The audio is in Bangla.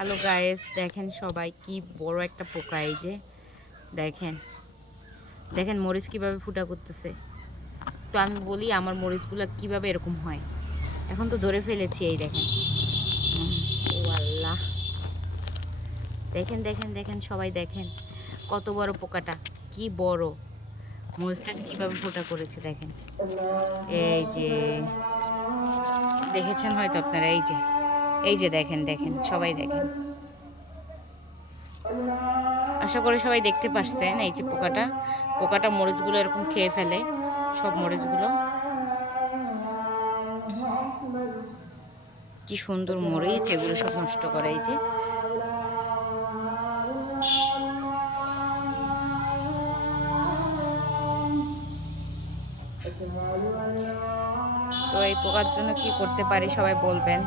হ্যালো গাইস, দেখেন সবাই কি বড় একটা পোকা। এই যে দেখেন দেখেন মরিচ কিভাবে ফুটা করতেছে। তো আমি বলি আমার মরিচগুলো কিভাবে এরকম হয়। এখন তো ধরে ফেলেছি, এই দেখেন। ও আল্লাহ, দেখেন দেখেন দেখেন সবাই দেখেন কত বড় পোকাটা, কি বড়। মরিচটাকে কিভাবে ফোটা করেছে দেখেন। এই যে দেখেছেন হয়তো আপনারা, এই যে দেখেন দেখেন সবাই দেখেন। আশা করি সবাই দেখতে পারছেন। এই যে পোকাটা পোকাটা মরিচগুলো এরকম খেয়ে ফেলে, সব মরিচগুলো। কি সুন্দর মরিচ, এগুলো সব নষ্ট করে। এই যে তো এই পোকার জন্য কি করতে পারি সবাই বলবেন।